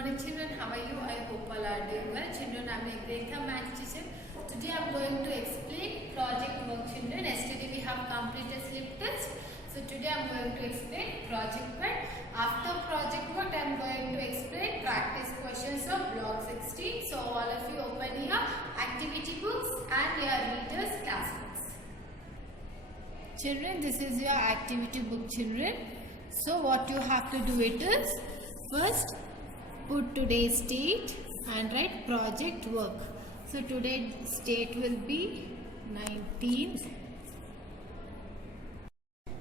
morning children, how are you? I hope all are doing well. Children, I am a grade 3 maths teacher. Today I am going to explain project work children. Yesterday we have completed slip test. So today I am going to explain project work. After project work I am going to explain practice questions of block 16. So all of you open your activity books and your readers class books. Children, this is your activity book children. So what you have to do it is, first put today's date and write project work. So today's date will be 19th.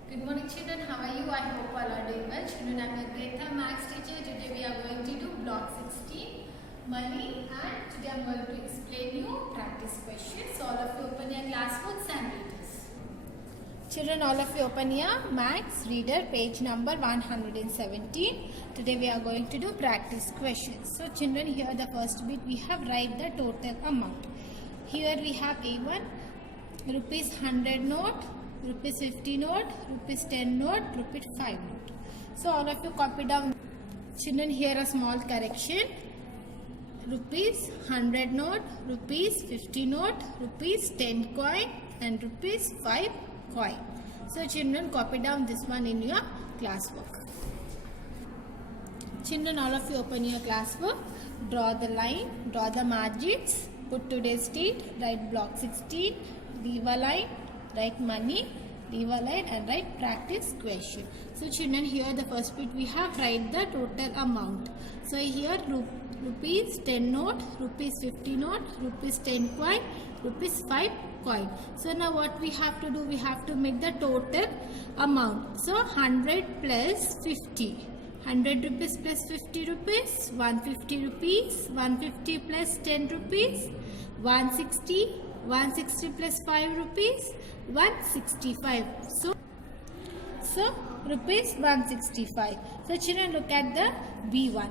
Good morning children, how are you? I hope all are doing well. Children, I am a grade 3 maths teacher. Today we are going to do block 16 money, and today I am going to explain you practice questions. So all of you open your class books and readers. Children, all of you open your maths reader page number 117. Today we are going to do practice questions. So children, here the first bit we have write the total amount. Here we have A1, rupees 100 note, rupees 50 note, rupees 10 note, rupees 5 note. So all of you copy down. Children, here a small correction. Rupees 100 note, rupees 50 note, rupees 10 coin and rupees 5 coin. So children, copy down this one in your classwork. Children, all of you open your classwork, draw the line, draw the margins, put today's date, write block 16, leave a line, write money, leave a line and write practice question. So children, here the first bit we have write the total amount. So here rupees 10 note, rupees 50 note, rupees 10 coin, rupees 5 coin. So now what we have to do, we have to make the total amount. So 100 plus 50. 100 rupees plus 50 rupees, 150 rupees, 150 plus 10 rupees, 160, 160 plus 5 rupees, 165. So rupees 165. So children, look at the B1.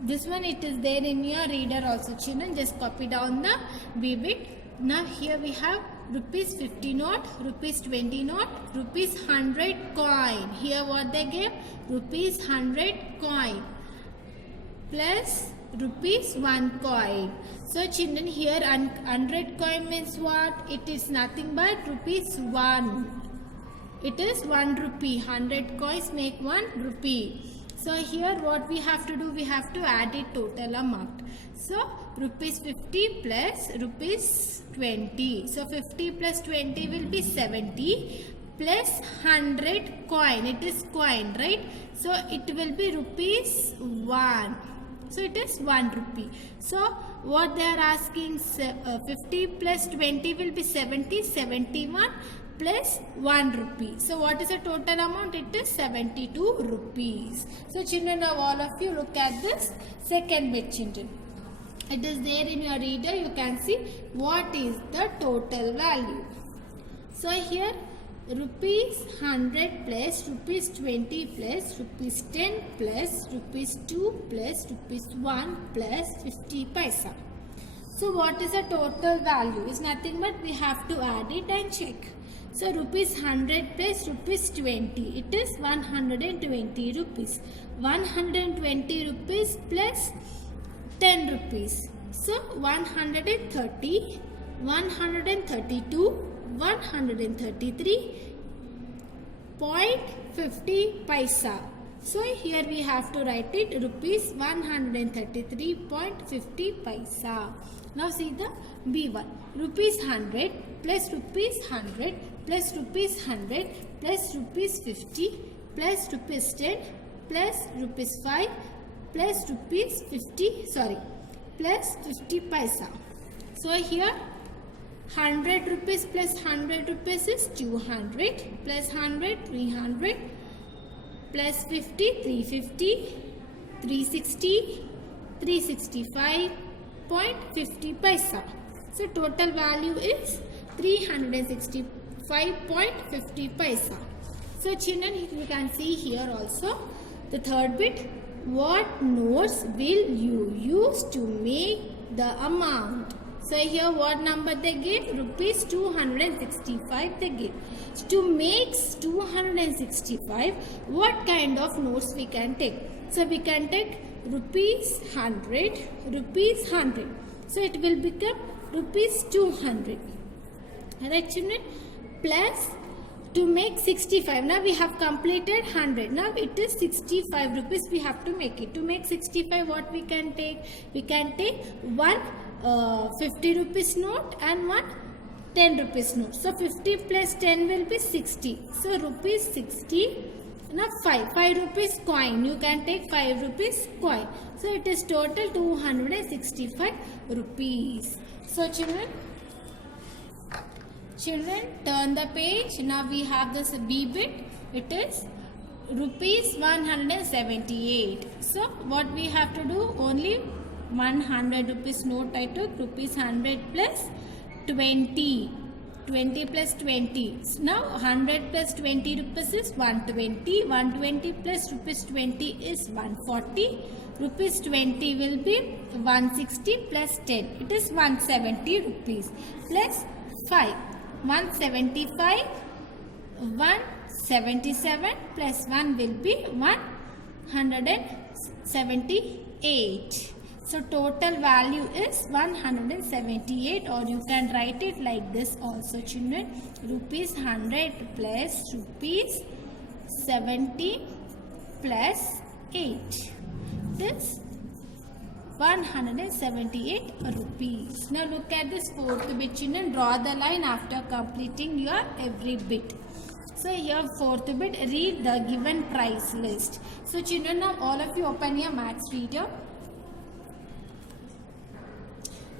This one it is there in your reader also. Children, just copy down the B bit. Now here we have rupees 50 note, rupees 20 note, rupees 100 coin. Here what they gave? Rupees 100 coin plus rupees 1 coin. So children, here 100 coin means what? It is nothing but rupees 1. It is 1 rupee. 100 coins make 1 rupee. So here what we have to do, we have to add it total amount. So rupees 50 plus rupees 20. So 50 plus 20 will be 70 plus 100 coin. It is coin, right? So it will be rupees 1. So it is 1 rupee. So what they are asking, 50 plus 20 will be 70, 71 plus 1 rupee. So what is the total amount? It is 72 rupees. So children, now all of you look at this second bit children. It is there in your reader. You can see what is the total value. So here rupees 100 plus rupees 20 plus rupees 10 plus rupees 2 plus rupees 1 plus 50 paisa. So what is the total value? It's nothing but we have to add it and check. So rupees 100 plus rupees 20. It is 120 rupees. 120 rupees plus 10 rupees. So 130, 132, 133.50 paisa. So here we have to write it rupees 133.50 paisa. Now see the B1. Rupees 100 plus rupees 100 plus rupees 100 plus rupees 50 plus rupees 10 plus rupees 5 plus rupees 50 plus 50 paisa. So here 100 rupees plus 100 rupees is 200 plus 100 300 plus 50 350 360 365.50 paisa. So total value is 365.50 paisa. So children, you can see here also the third bit. What notes will you use to make the amount? So here what number they give? Rupees 265 they give. To make 265, what kind of notes we can take? So we can take rupees 100, rupees 100. So it will become rupees 200. Alright children, plus to make 65. Now we have completed 100. Now it is 65 rupees we have to make it. To make 65, what we can take? We can take one 50 rupees note and one 10 rupees note. So 50 plus 10 will be 60. So rupees 60. Now 5 rupees coin. You can take 5 rupees coin. So it is total 265 rupees. So children, turn the page. Now we have this B bit. It is rupees 178. So what we have to do? Only 100 rupees note I took. Rupees 100 plus 20. 20 plus 20. Now 100 plus 20 rupees is 120. 120 plus rupees 20 is 140. Rupees 20 will be 160 plus 10. It is 170 rupees. Plus 5. 175, 177 plus 1 will be 178. So total value is 178, or you can write it like this also children. Rupees 100 plus rupees 70 plus 8. This 178 rupees. Now look at this fourth bit children. Draw the line after completing your every bit. So here fourth bit, read the given price list. So children, now all of you open your Max Reader.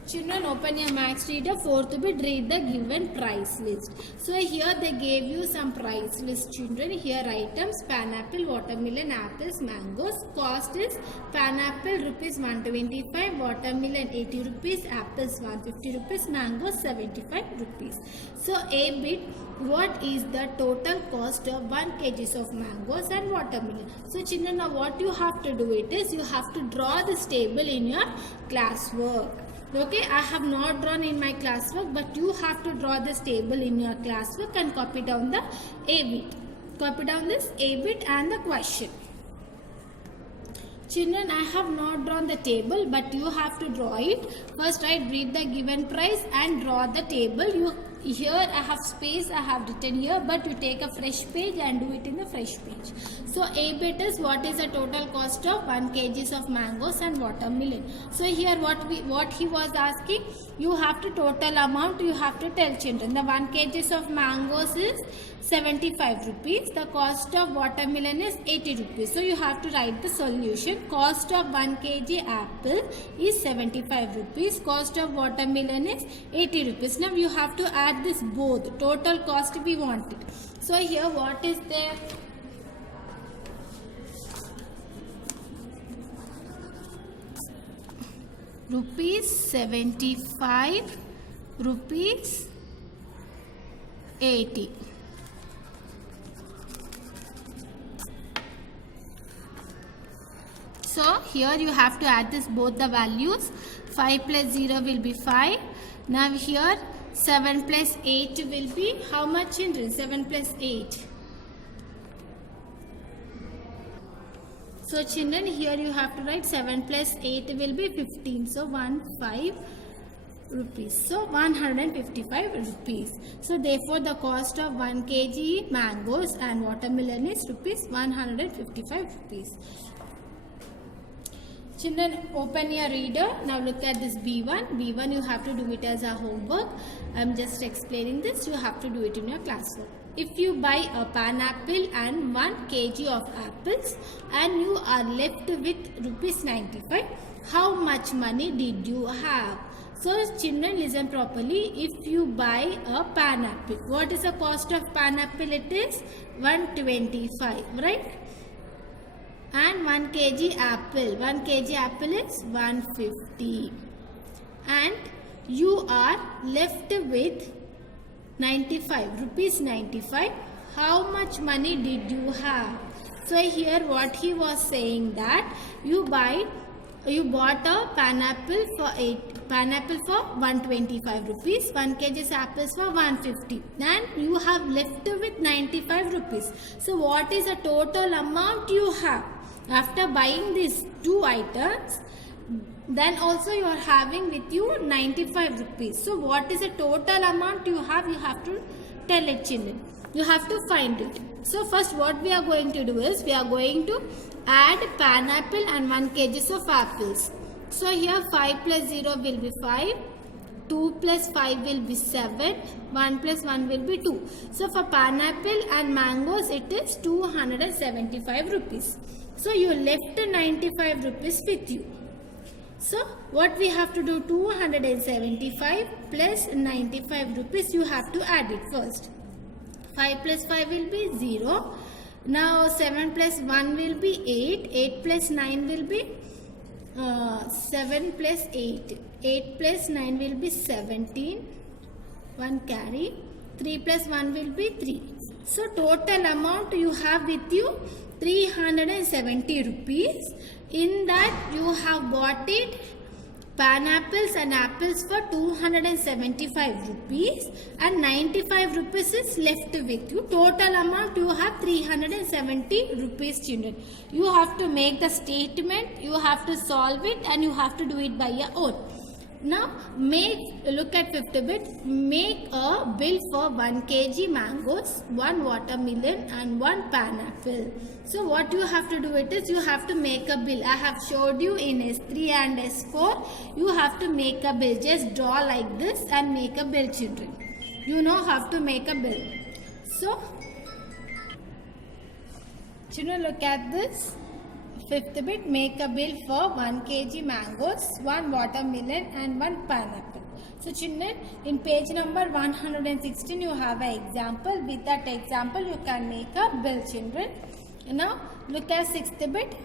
Children, open your Max Reader. Fourth bit, read the given price list. So here they gave you some price list children. Here items: pineapple, watermelon, apples, mangoes. Cost is pineapple rupees 125, watermelon 80 rupees, apples 150 rupees, mangoes 75 rupees. So A bit, what is the total cost of 1 kg of mangoes and watermelon? So children, now what you have to do it is, you have to draw this table in your classwork. Okay, I have not drawn in my classwork, but you have to draw this table in your classwork and copy down the A bit. Copy down this A bit and the question. Children, I have not drawn the table, but you have to draw it. First, read the given price and draw the table. Here I have space, I have written here, but you take a fresh page and do it in the fresh page. So A bit is, what is the total cost of 1 kg of mangoes and watermelon? So here what he was asking, you have to total amount, you have to tell children. The 1 kg of mangoes is 75 rupees. The cost of watermelon is 80 rupees. So you have to write the solution. Cost of 1 kg apple is 75 rupees. Cost of watermelon is 80 rupees. Now you have to add this both. Total cost we want it. So here what is there? Rupees 75, rupees 80. So here you have to add this both the values. 5 plus 0 will be 5. Now here 7 plus 8 will be how much children? 7 plus 8. So children, here you have to write 7 plus 8 will be 15. So 15 rupees. So 155 rupees. So therefore the cost of 1 kg mangoes and watermelon is rupees 155 rupees. Children, open your reader. Now look at this B1. B1 you have to do it as a homework. I am just explaining this. You have to do it in your classwork. If you buy a pineapple and 1 kg of apples and you are left with rupees 95, how much money did you have? So children, listen properly. If you buy a pineapple, what is the cost of pineapple? It is 125, right? And 1 kg apple. 1 kg apple is 150. And you are left with 95 rupees 95. How much money did you have? So here what he was saying, that you bought a pineapple for 125 rupees, 1 kg apples for 150, and you have left with 95 rupees. So what is the total amount you have? After buying these 2 items, then also you are having with you 95 rupees. So what is the total amount you have? You have to tell it, children. You have to find it. So first what we are going to do is, we are going to add pineapple and 1 kg of apples. So here 5 plus 0 will be 5. 2 plus 5 will be 7. 1 plus 1 will be 2. So for pineapple and mangoes, it is 275 rupees. So you left 95 rupees with you. So what we have to do, 275 plus 95 rupees, you have to add it first. 5 plus 5 will be 0. Now 7 plus 1 will be 8. 8 plus 9 will be 7 plus 8. 8 plus 9 will be 17. 1 carry. 3 plus 1 will be 3. So total amount you have with you 370 rupees. In that you have bought it pineapples and apples for 275 rupees and 95 rupees is left with you. Total amount you have 370 rupees, children. You have to make the statement, you have to solve it, and you have to do it by your own. Now look at 5th bit. Make a bill for 1 kg mangoes, 1 watermelon and 1 pineapple. So what you have to do it is, you have to make a bill. I have showed you in S3 and S4. You have to make a bill. Just draw like this and make a bill, children. You know how to make a bill. So children, look at this. 5th bit, make a bill for 1 kg mangoes, 1 watermelon and 1 pineapple. So children, in page number 116 you have an example. With that example you can make a bill, children. Now look at 6th bit.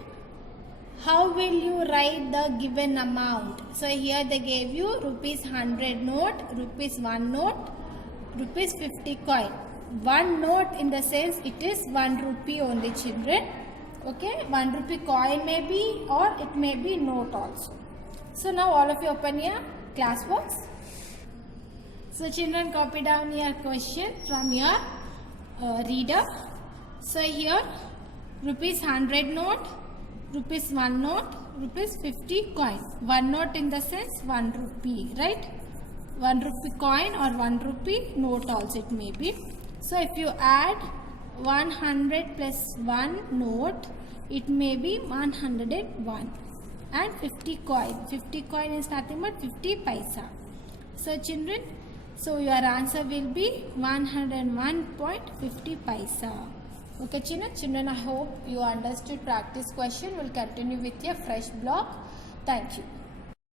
How will you write the given amount? So here they gave you rupees 100 note, rupees 1 note, rupees 50 coin. 1 note in the sense it is 1 rupee only, children. Okay, 1 rupee coin may be, or it may be note also. So now all of you open your class box. So children, copy down your question from your reader. So here rupees 100 note, rupees 1 note, rupees 50 coin. 1 note in the sense 1 rupee, right? 1 rupee coin or 1 rupee note also it may be. So if you add 100 plus 1 note, it may be 101, and 50 coin. 50 coin is nothing but 50 paisa. So children, so your answer will be 101.50 paisa. Okay children, I hope you understood practice question. We'll continue with your fresh block. Thank you.